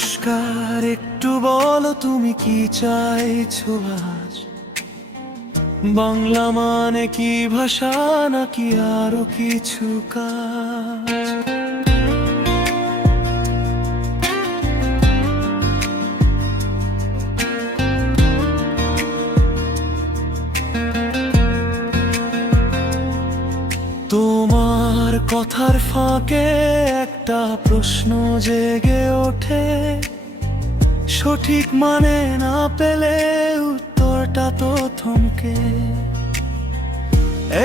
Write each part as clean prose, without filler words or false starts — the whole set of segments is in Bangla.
নমস্কার, একটু বলো তুমি কি চাইছো আজ? বাংলা মানে কি ভাষা নাকি আরো কিছু কাজ? তোমার কথার ফাঁকে একটা প্রশ্ন জেগে ওঠে, সঠিক মানে না পেলে উত্তরটা তো থমকে।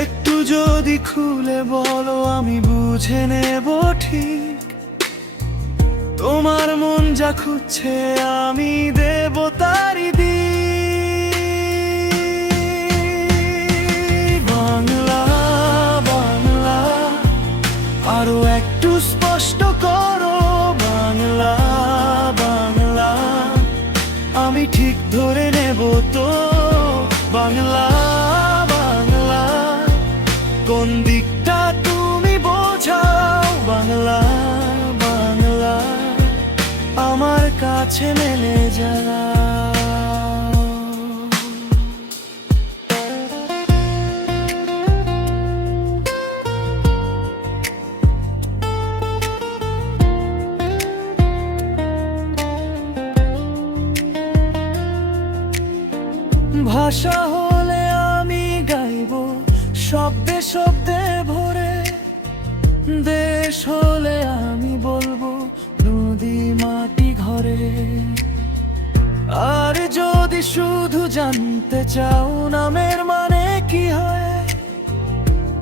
একটু যদি খুলে বলো আমি বুঝে নেব ঠিক, তোমার মন যা খুঁজছে আমি দেব তারই দিক। বাংলা বাংলা আরো একটু স্পষ্ট করো, বাংলা বাংলা আমি ঠিক ধরে নেব তো। বাংলা বাংলা কোন দিকটা তুমি বোঝাও, বাংলা বাংলা আমার কাছে মেলে যাও। ভাষা হলে আমি গাইব শব্দে শব্দে ভরে, দেশ হলে আমি বলবো নদী মাটি ঘরে। আর যদি শুধু জানতে চাও নামের মানে কি হয়,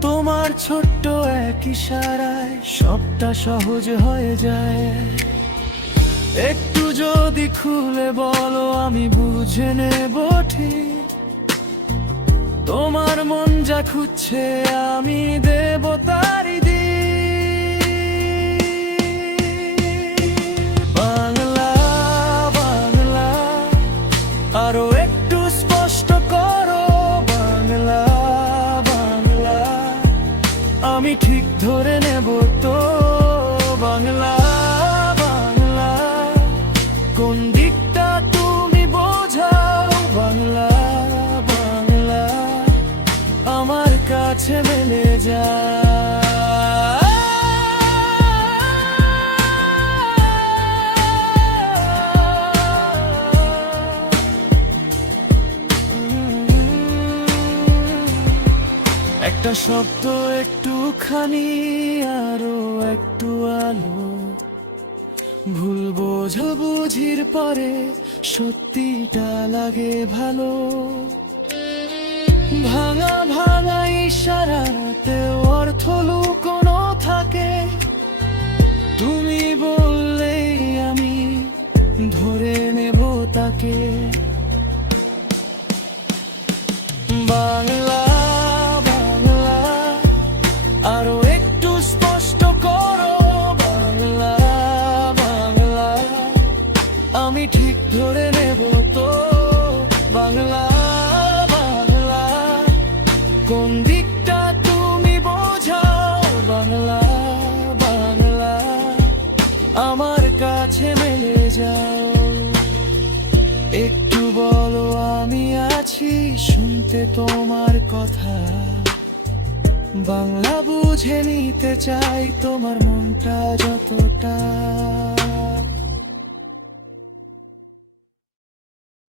তোমার ছোট্ট এক ইশারায় সবটা সহজ হয়ে যায়। একটু যদি খুলে বলো আমি বুঝে নেব ঠিক, তোমার মন যা খুঁজছে আমি দেব তারই দিক। বাংলা বাংলা আরো একটু স্পষ্ট করো, বাংলা বাংলা আমি ঠিক ধরে নেব তো। বাংলা বাংলা কোন দিকটা তুমি বোঝাও, বাংলা বাংলা আমার কাছে মেলে যায়। একটা শব্দ একটুখানি আরো একটু আলো, ভুল বোঝাবুঝির পরে সত্যিটা লাগে ভালো। ভাঙা ভাঙা ইশারাতে অর্থ লুকোনো থাকে, তুমি বললেই আমি ধরে নেব তাকে। বাংলা বাংলা আরো একটু স্পষ্ট করো, বাংলা বাংলা আমি ঠিক ধরে নেব তো। বাংলা বাংলা কোন দিকটা তুমি বোঝাও, বাংলা বাংলা আমার কাছে মেলে যাও। একটু বলো আমি আছি শুনতে তোমার কথা, বাংলা বুঝে নিতে চাই তোমার মনটা যতটা।